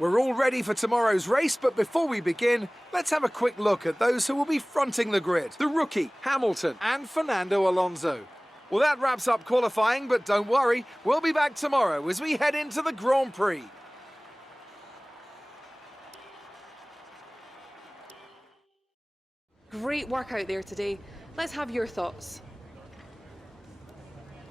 We're all ready for tomorrow's race, but before we begin, let's have a quick look at those who will be fronting the grid. The rookie, Hamilton, and Fernando Alonso. Well, that wraps up qualifying, but don't worry, we'll be back tomorrow as we head into the Grand Prix. Great work out there today. Let's have your thoughts.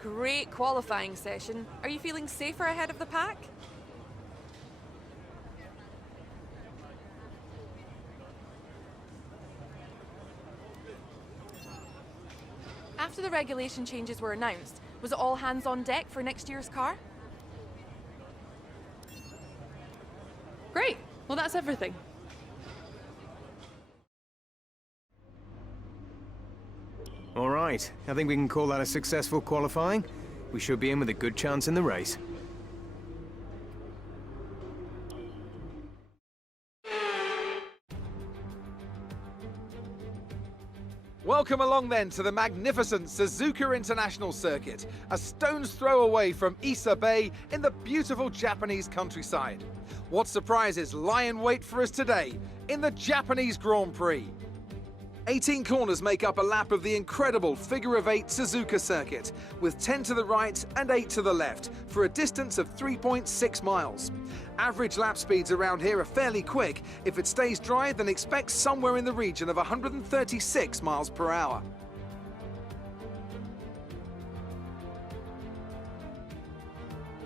Great qualifying session. Are you feeling safer ahead of the pack? After the regulation changes were announced, was it all hands on deck for next year's car? Great. Well, that's everything. All right, I think we can call that a successful qualifying. We should be in with a good chance in the race. Welcome along then to the magnificent Suzuka International Circuit, a stone's throw away from Issa Bay in the beautiful Japanese countryside. What surprises lie in wait for us today in the Japanese Grand Prix? 18 corners make up a lap of the incredible figure-of-8 Suzuka Circuit, with 10 to the right and 8 to the left, for a distance of 3.6 miles. Average lap speeds around here are fairly quick. If it stays dry, then expect somewhere in the region of 136 miles per hour.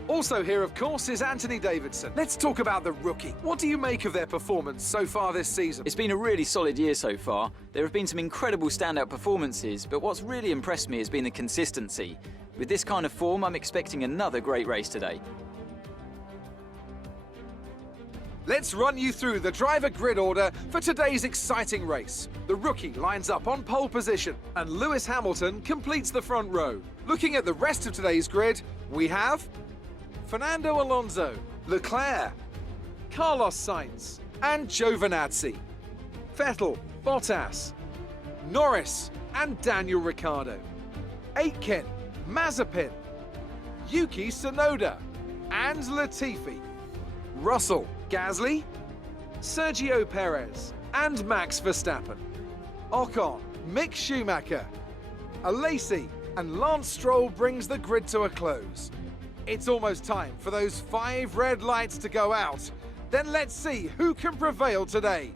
Also here, of course, is Anthony Davidson. Let's talk about the rookie. What do you make of their performance so far this season? It's been a really solid year so far. There have been some incredible standout performances, but what's really impressed me has been the consistency. With this kind of form, I'm expecting another great race today. Let's run you through the driver grid order for today's exciting race. The rookie lines up on pole position, and Lewis Hamilton completes the front row. Looking at the rest of today's grid, we have Fernando Alonso, Leclerc, Carlos Sainz, and Giovinazzi, Vettel, Bottas, Norris, and Daniel Ricciardo, Aitken, Mazepin, Yuki Tsunoda, and Latifi, Russell, Gasly, Sergio Perez, and Max Verstappen, Ocon, Mick Schumacher, Alesi, and Lance Stroll brings the grid to a close. It's almost time for those 5 red lights to go out. Then let's see who can prevail today.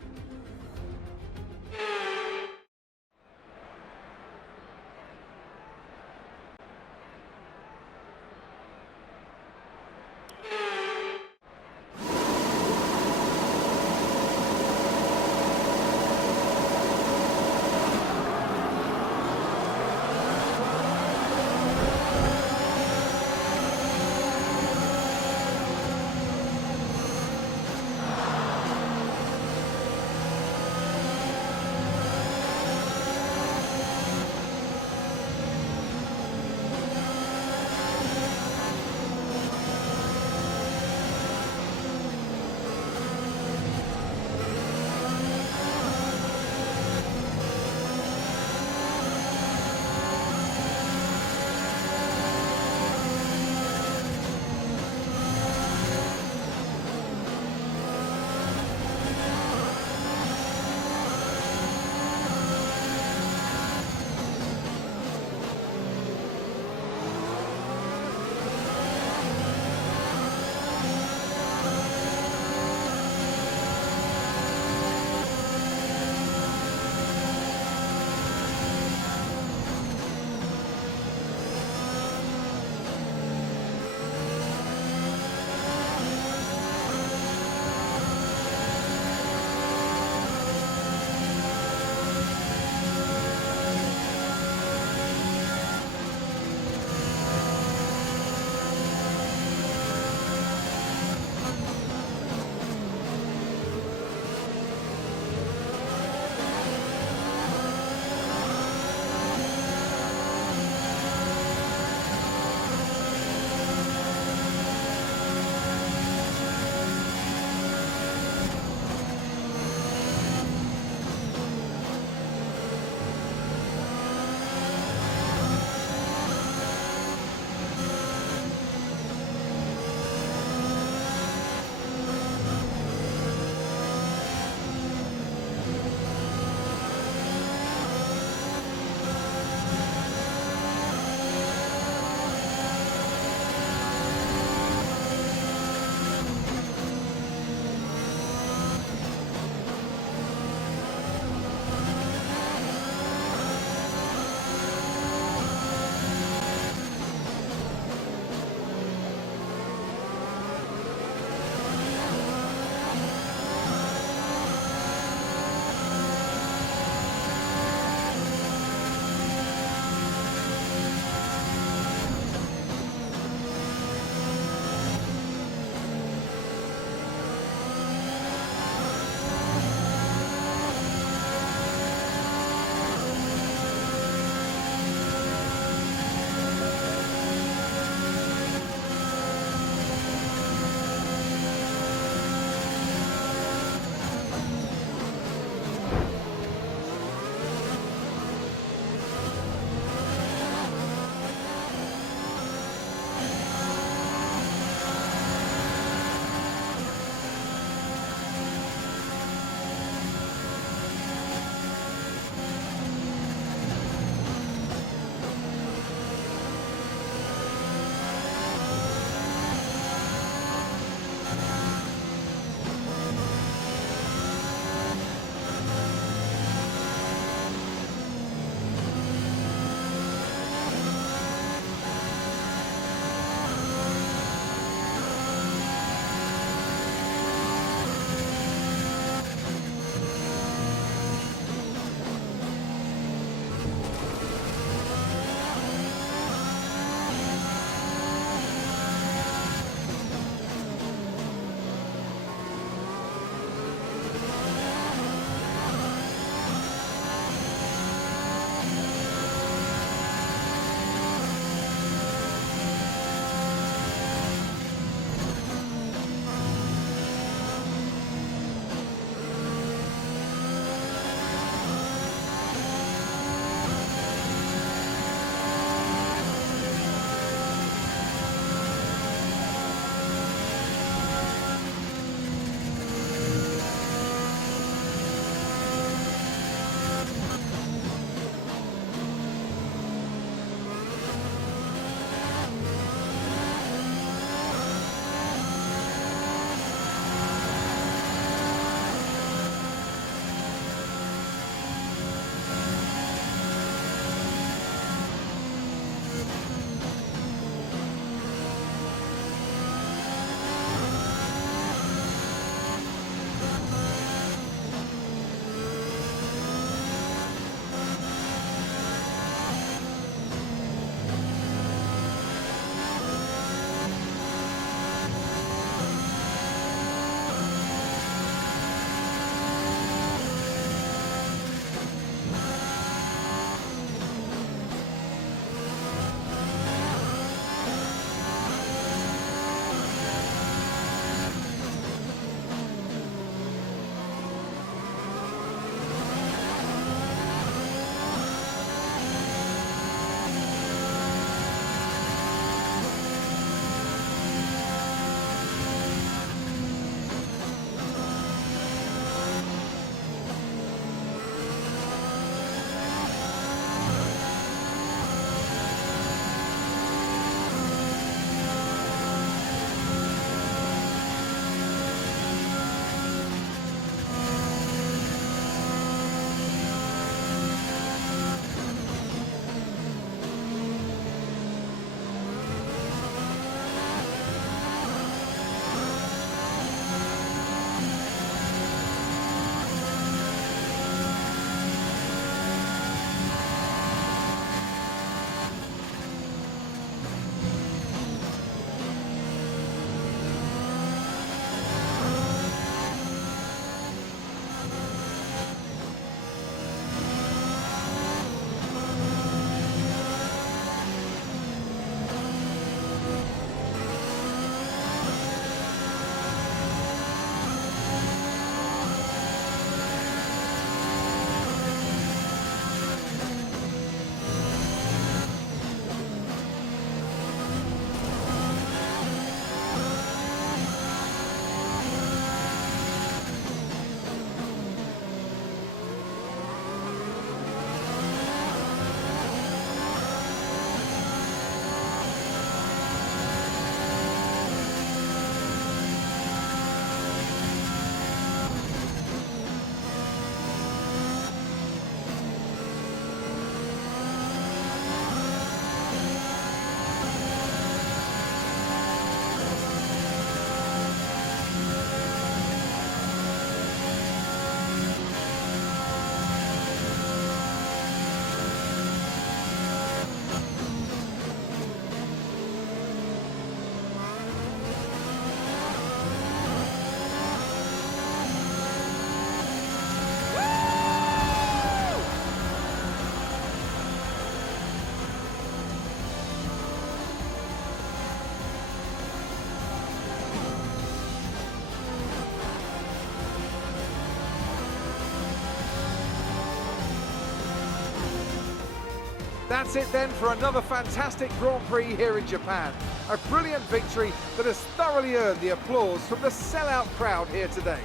That's it then for another fantastic Grand Prix here in Japan. A brilliant victory that has thoroughly earned the applause from the sellout crowd here today.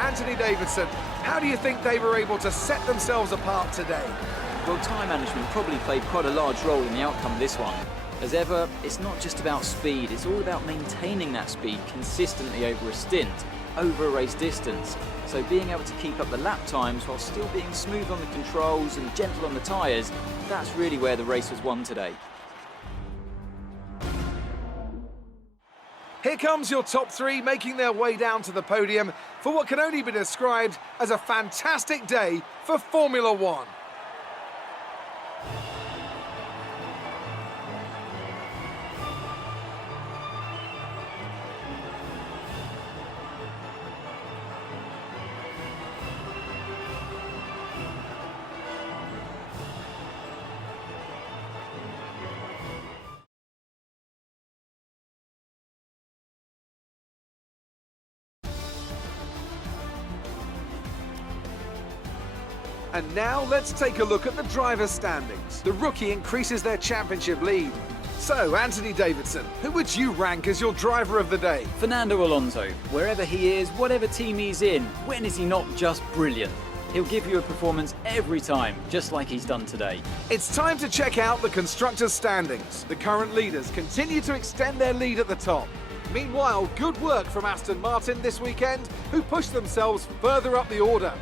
Anthony Davidson, how do you think they were able to set themselves apart today? Well, time management probably played quite a large role in the outcome of this one. As ever, it's not just about speed, it's all about maintaining that speed consistently over a stint, over a race distance. So being able to keep up the lap times while still being smooth on the controls and gentle on the tyres, that's really where the race was won today. Here comes your top three making their way down to the podium for what can only be described as a fantastic day for Formula One. And now let's take a look at the driver's standings. The rookie increases their championship lead. So, Anthony Davidson, who would you rank as your driver of the day? Fernando Alonso, wherever he is, whatever team he's in, when is he not just brilliant? He'll give you a performance every time, just like he's done today. It's time to check out the constructors' standings. The current leaders continue to extend their lead at the top. Meanwhile, good work from Aston Martin this weekend, who pushed themselves further up the order.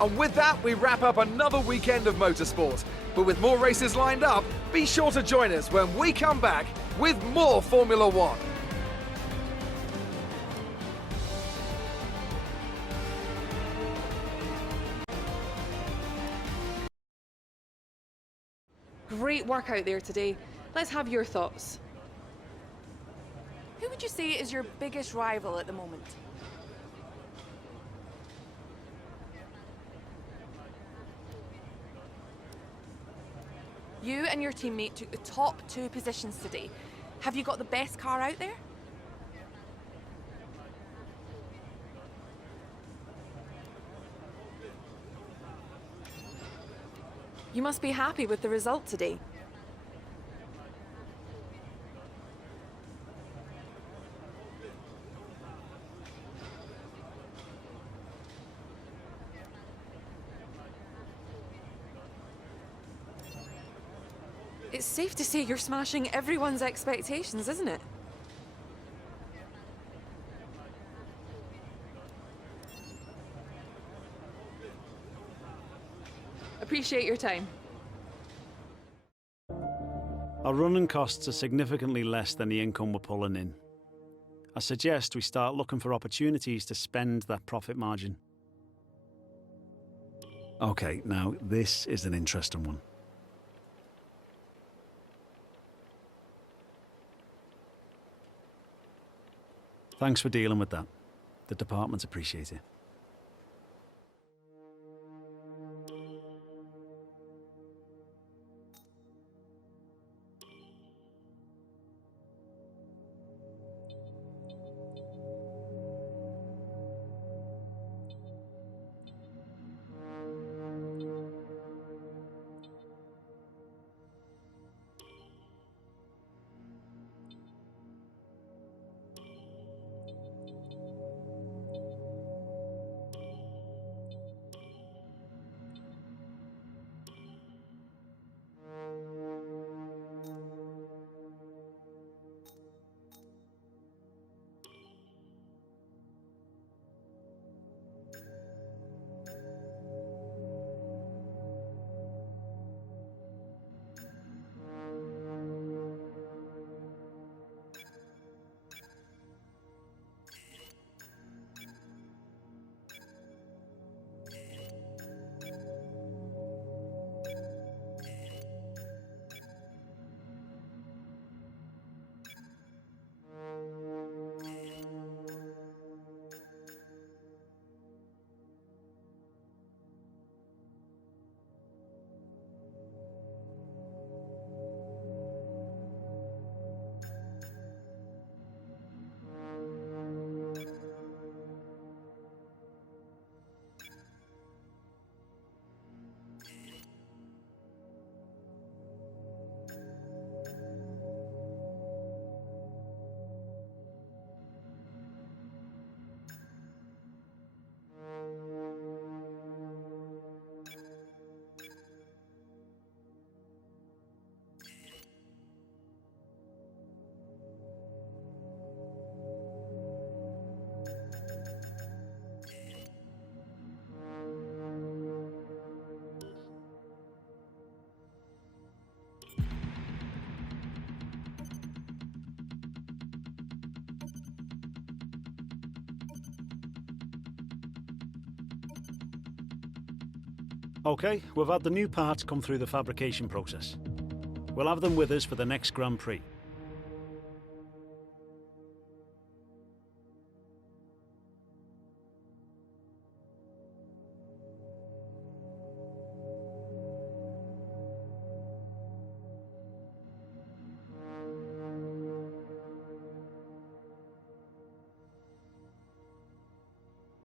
And with that, we wrap up another weekend of motorsport. But with more races lined up, be sure to join us when we come back with more Formula One. Great work out there today. Let's have your thoughts. Who would you say is your biggest rival at the moment? You and your teammate took the top 2 positions today. Have you got the best car out there? You must be happy with the result today. It's safe to say you're smashing everyone's expectations, isn't it? Appreciate your time. Our running costs are significantly less than the income we're pulling in. I suggest we start looking for opportunities to spend that profit margin. Okay, now this is an interesting one. Thanks for dealing with that. The departments appreciate it. OK, we've had the new parts come through the fabrication process. We'll have them with us for the next Grand Prix.